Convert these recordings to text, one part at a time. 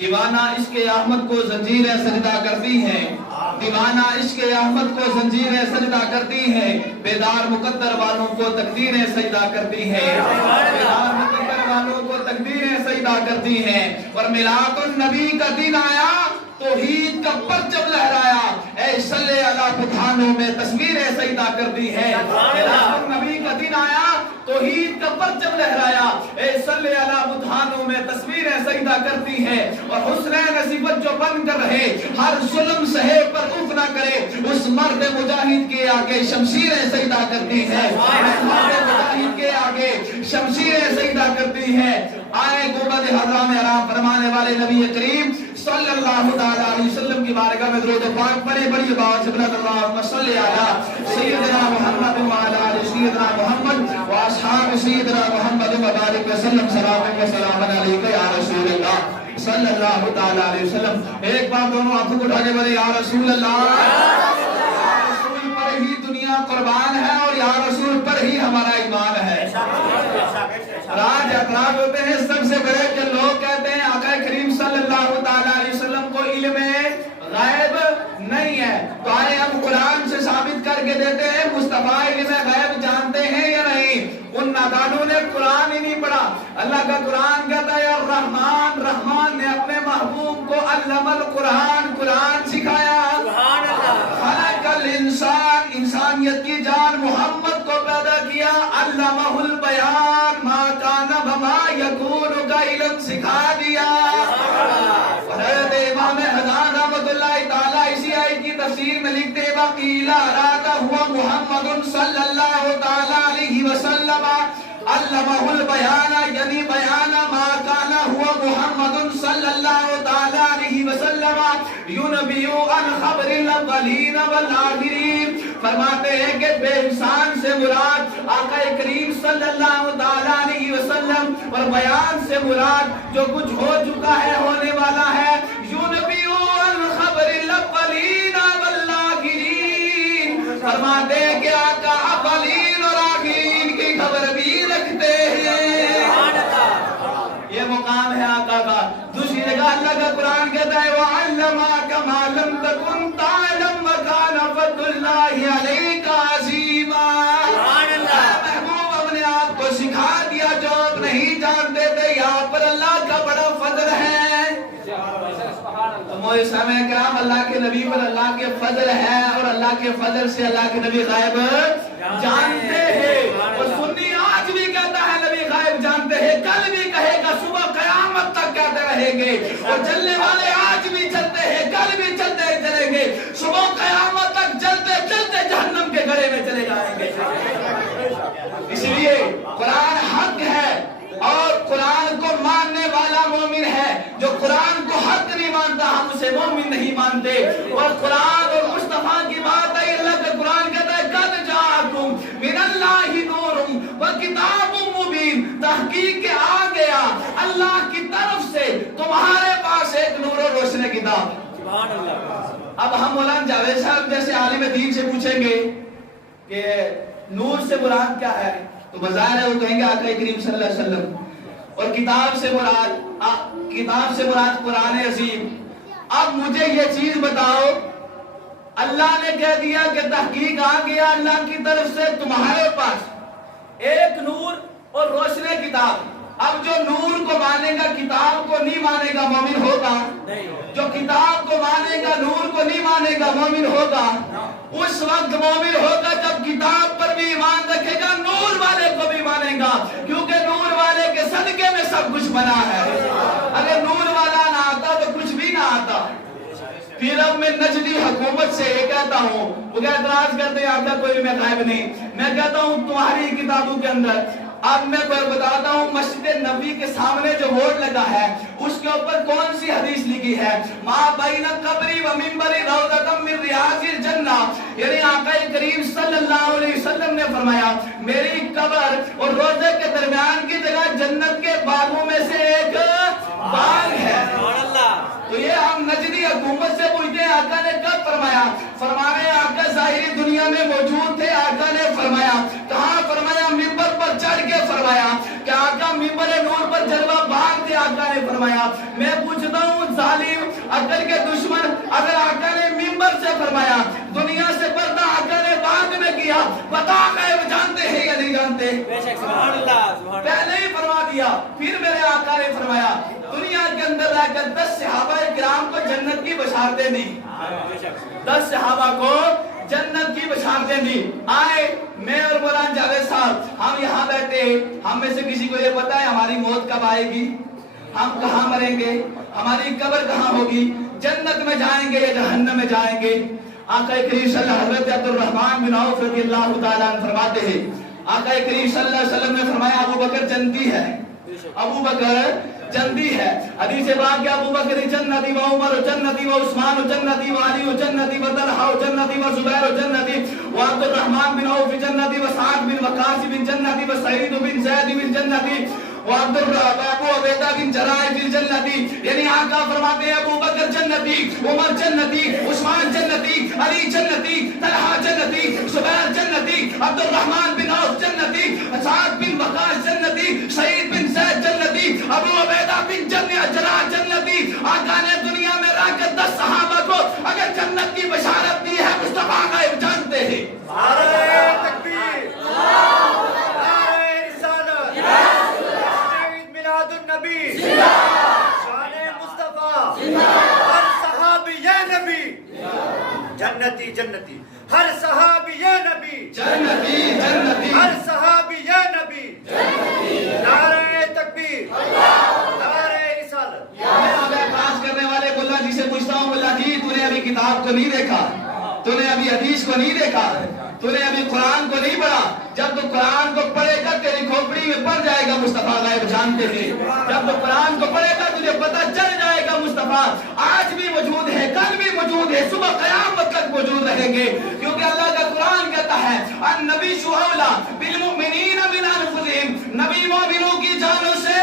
دیوانہ عشق احمد کو زنجیریں سجدہ کرتی ہیں، دیوانہ عشق احمد کو زنجیریں سجدہ کرتی ہیں، بیدار مقدر والوں کو تقدیریں سجدہ کرتی ہیں، بیدار مقدر والوں کو تقدیریں سجدہ کرتی ہیں۔ اور میلاد النبی کا دن آیا، توحید کا پرچم لہرایا، اے صلی اللہ بتھانوں میں تصویریں سجدہ کرتی ہیں۔ میلاد النبی کا دن آیا، توحید کا پرچم لہرایا، اے صلی اللہ بتھانوں میں تصویریں سجدہ کرتی ہیں۔ اور حسنین صفت جو بن کر رہے، ہر ظلم سہے پر اف نہ کرے، اس مرد مجاہد کے آگے شمشیریں سجدہ کرتی ہیں، اس مرد مجاہد کے آگے شمشیریں سجدہ کرتی ہیں۔ آئے گنبد خضرا میں آرام فرمانے والے نبی کریم صلی اللہ علیہ وسلم کی بارگاہ میں درود پاک پڑھے، بڑی بات سے بلند اللہم صلی علی سیدنا محمد وعلی آل سیدنا محمد واصحاب سیدنا محمد وبارک وسلم۔ سلام و سلام علیک یا رسول اللہ صلی اللہ علیہ وسلم۔ ایک بار دونوں ہاتھوں کو اٹھا کے بولے یا رسول اللہ، یا رسول پر ہی دنیا قربان ہے اور یا رسول پر ہی ہمارا ایمان ہے۔ راج اعتراض ہوتے ہیں سب سے بڑے کہ لوگ کہتے ہیں آقا کریم صلی اللہ علیہ وسلم کو علم غیب نہیں ہے، تو آئے ہم قرآن سے ثابت کر کے دیتے ہیں مصطفیٰ علم غیب جانتے ہیں یا نہیں؟ ان نادانوں نے قرآن ہی نہیں پڑھا۔ اللہ کا قرآن کہتا ہے الرحمن، رحمان نے اپنے محبوب کو علم القرآن، قرآن سکھایا۔ خلق الانسان، انسانیت کی جان محمد کو پیدا کیا، علمہ البیان، ما کان وما یکون کا علم سکھا دیا۔ حضرت امام حسن رحمۃ اللہ تعالیٰ اسی آیت کی تفسیر میں لکھتے ہیں وَقِيلَ أَرَادَ هُوَ مُحَمَّدٌ صلی اللہ تعالیٰ علیہ وسلم علمہ البیان، یعنی بیان ما کان ہوا محمد صلی اللہ تعالیٰ علیہ وسلم ینبیء عن خبر الاولین والآخرین۔ فرماتے ہیں کہ بے انسان سے مراد آقا کریم صلی اللہ تعالیٰ علیہ وسلم، اور بیان سے مراد جو کچھ ہو چکا ہے، ہونے والا ہے۔ ینبیء عن خبر الاولین والآخرین، فرماتے ہیں کہ آقا اولین اور آخرین کی خبر بھی رکھتے ہیں۔ یہ مقام ہے آقا کا۔ دوسری جگہ اللہ کا قرآن کہتا ہے وَعَلَّمَكَ مَا لَمْ تَكُنْ تَعْلَمْ وَكَانَ فَضْلُ اللَّهِ عَلَيْكَ عَظِيمًا۔ محبوب ہم نے آپ کو سکھا دیا جو آپ نہیں جانتے تھے، یہاں پر اللہ کا بڑا فضل ہے۔ موسم کرام اللہ کے نبی پر اللہ کے فضل ہے، اور اللہ کے فضل سے اللہ کے نبی غائب جانتے ہیں۔ اور سنی آج بھی کہتا ہے نبی غائب جانتے ہیں، کل بھی کہے گا، صبح قیامت تک کہتے رہیں گے۔ اور چلنے والے آج بھی چلتے ہیں، کل بھی چلتے ہی چلیں گے، صبح قیامت تک چلتے چلتے جہنم کے گڑھے میں چلے جائیں گے۔ اس لیے قرآن حق ہے، اور قرآن کو ماننے والا مومن ہے۔ جو قرآن کو حق نہیں مانتا ہم اسے مومن نہیں مانتے۔ اور قرآن اور مصطفیٰ کی بات ہے، اللہ کا قرآن کہتا ہے قد جاءکم من اللہ نور وکتاب مبین، تحقیق کے آ گیا اللہ کی طرف سے تمہارے پاس ایک نور و روشن کتاب۔ اب ہم مولانا جاوید صاحب جیسے عالم دین سے پوچھیں گے کہ نور سے مراد کیا ہے، تو بظاہر ہے وہ کہیں گے آقا کریم صلی اللہ علیہ وسلم۔ اور کتاب سے مراد قرآن عظیم۔ اب مجھے یہ چیز بتاؤ، اللہ نے کہہ دیا کہ تحقیق آ گیا اللہ کی طرف سے تمہارے پاس ایک نور اور روشن کتاب۔ اب جو نور کو مانے گا کتاب کو نہیں مانے گا مومن ہوگا؟ جو کتاب کو مانے گا نور کو نہیں مانے گا مومن ہوگا؟ اس وقت مومن ہوگا جب کتاب پر بھی ایمان رکھے گا، نور والے کو بھی مانے گا، کیونکہ نور والے کے صدقے میں سب کچھ بنا ہے۔ اگر نور والا نہ آتا تو کچھ بھی نہ آتا۔ پھر اب میں نجدی حکومت سے یہ کہتا ہوں، وہ کیا اعتراض کرتے ہیں آقا کوئی میں غائب نہیں، میں کہتا ہوں تمہاری کتابوں کے اندر اب میں بتاتا ہوں مسجد نبی کے سامنے جو بورڈ لگا ہے اس کے اوپر کون سی حدیث لکھی ہے؟ ما بین قبری و منبری روضۃ من ریاض الجنہ، یعنی آقا کریم صلی اللہ علیہ وسلم نے فرمایا میری قبر اور روضے کے درمیان کی جگہ جنت کے باغوں میں سے ایک باغ ہے۔ تو یہ ہم نجدی حکومت سے پوچھتے ہیں آقا نے کب فرمایا؟ فرمانے آقا ظاہری دنیا میں موجود تھے، آقا نے فرمایا کہاں فرمایا؟ منبر پر چڑھ کے فرمایا کہ آقا منبر نور پر جلوہ باغ تھے، آقا نے فرمایا۔ میں پوچھتا ہوں ظالم, عقل کے دشمن. اگر آقا نے منبر سے فرمایا دنیا سے پردہ آقا نے بعد میں کیا, بتا غیب جانتے ہیں یا نہیں جانتے؟ پہلے ہی فرما دیا. پھر میرے آقا نے فرمایا دنیا کے اندر رہ کر 10 صحابہ کرام کو جنت کی بشارتیں دی. 10 صحابہ کو جنت کی بشارتیں دی. آئے میں اور مولانا جاوید صاحب ہم یہاں بیٹھے, ہم میں سے کسی کو یہ پتا ہے ہماری موت کب آئے گی, ہم کہاں مریں گے, ہماری قبر کہاں ہوگی, جنت میں جائیں گے یا جہنم میں جائیں گے؟ آقا کریم صلی اللہ حضرت عبد الرحمن بن عوف رضی اللہ تعالیٰ عنہ فرماتے ہیں آقا کریم صلی اللہ علیہ وسلم نے فرمایا ابو بکر جنتی ہے, ابو بکر جنتی ہے. حدیث پاک کہ ابو بکر جنتی و عمر جنتی و عثمان جنتی و علی جنتی و طلحہ جنتی و زبیر جنتی و عبد الرحمن بن عوف جنتی و سعد بن وقاص بن جنتی و سعید بن زید بن جنتی و عبد ابو عبیدہ بن جراح بن جنتی. یعنی آقا فرماتے ہیں ابو بکر جنتی, عمر جنتی, عثمان جنتی, علی جنتی, طلحہ جنتی, زبیر جنتی, عبد الرحمن بن عوف جنتی, سعد بن وقاص جنتی, سعید بن زید جنتی, ابو عبیدہ بن جراح جنتی. آقا نے دنیا میں رہ کر 10 صحابہ کو اگر جنت کی بشارت دی ہے مصطفیٰ غیب جانتے ہیں. نعرہ تکبیر, نعرہ رسالت, عید میلاد النبی, شان مصطفیٰ, ہر صحابی یہ نبی جنتی جنتی, ہر صحابی یہ نبی جنتی جنتی, ہر صحابی یہ نبی جنتی. نعرہ تکبیر, نعرہ رسالت. میں اب بات کرنے والے ملا جی سے پوچھتا ہوں, ملا جی تو نے ابھی کتاب کو نہیں دیکھا, تو نے ابھی حدیث کو نہیں دیکھا, تو نے ابھی قرآن کو نہیں پڑھا. جب تو قرآن کو پڑھے گا تیری کھوپڑی میں پڑ جائے گا مصطفیٰ غیب جانتے ہیں. جب تو قرآن کو پڑھے گا تجھے پتہ چل جائے گا مصطفیٰ آج بھی موجود ہے, کل بھی موجود ہے, صبح قیامت تک موجود رہیں گے. کیونکہ اللہ کا قرآن کہتا ہے النبی اولیٰ بالمؤمنین من انفسہم, نبی مومنوں کی جانوں سے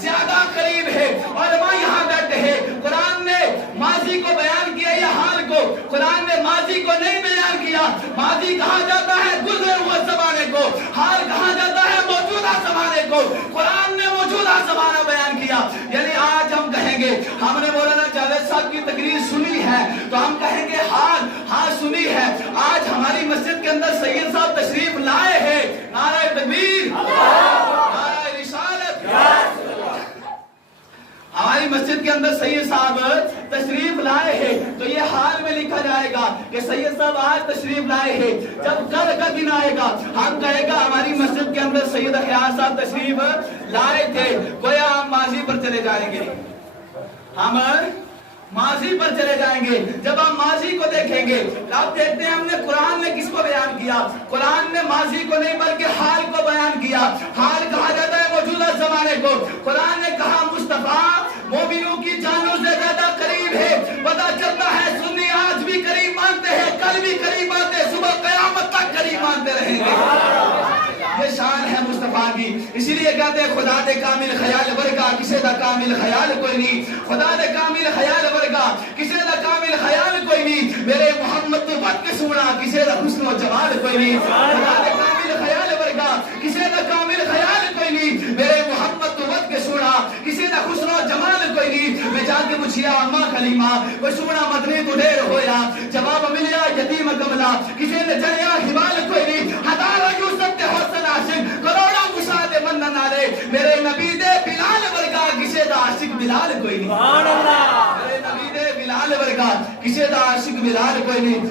زیادہ قریب ہے. علماء یہاں بیٹھے ہیں, قرآن نے ماضی کو بیان کیا یا حال کو؟ قرآن نے ماضی کو نہیں بیان کیا. ماضی کہا جاتا ہے گزرے ہوئے زمانے کو, حال کہا جاتا ہے موجودہ زمانے کو. قرآن نے موجودہ زمانہ بیان کیا. یعنی آج ہم کہیں گے ہم نے مولانا جاوید صاحب کی تقریر سنی ہے تو ہم کہیں گے حال سنی ہے. آج ہماری مسجد کے اندر سید صاحب تشریف لائے ہیں, نعرہ تکبیر, نعرہ رسالت. ہماری مسجد کے اندر سید صاحب تشریف لائے ہیں تو یہ حال میں لکھا جائے گا کہ سید صاحب آج تشریف لائے ہیں. جب کل کا دن آئے گا ہم کہے گا ہماری مسجد کے اندر سید اخیار صاحب تشریف لائے تھے. گویا ہم ماضی پر چلے جائیں گے, ہم ماضی پر چلے جائیں گے. جب ہم ماضی کو دیکھیں گے اب دیکھتے ہیں ہم نے قرآن نے کس کو بیان کیا. قرآن نے ماضی کو نہیں بلکہ حال کو بیان کیا. حال کہا جاتا ہے موجودہ زمانے کو. قرآن نے کہا مصطفیٰ مومنوں کی جانوں سے زیادہ قریب ہے. پتہ چلتا ہے سنی آج بھی قریب مانتے ہیں, کل بھی قریب مانتے ہیں, صبح قیامت تک قریب مانتے رہیں گے. یہ شان ہے مصطفیٰ کی. اسی لیے کہتے ہیں خدا دے کامل خیال ورگا کسے دا کامل خیال کوئی نہیں. خدا دے کامل خیال ورگا کسے دا کامل خیال کوئی نہیں. میرے محمد تو بد کے سونا کسے دا حسن و جمال کوئی نہیں. خدا دے کامل خیال ورگا کسے دا کامل خیال کوئی نہیں. میرے محمد تو بد کے سونا کسے دا حسن و جمال کوئی نہیں. میں جا کے پوچھیا اماں کلیمہ وہ سونا مدنی تو ڈھیر ہویا, جواب ملیا یتیم کملا کسے نے جڑیا ہمال کوئی نہیں. ہزاروں یوسف تے حسن عاشق کروڑا گشاد من نالے, میرے نبی دے بلال ورگا کسے دا عاشق بلال کوئی نہیں. سبحان اللہ. میرے نبی دے بلال ورگا کسے دا عاشق بلال کوئی نہیں.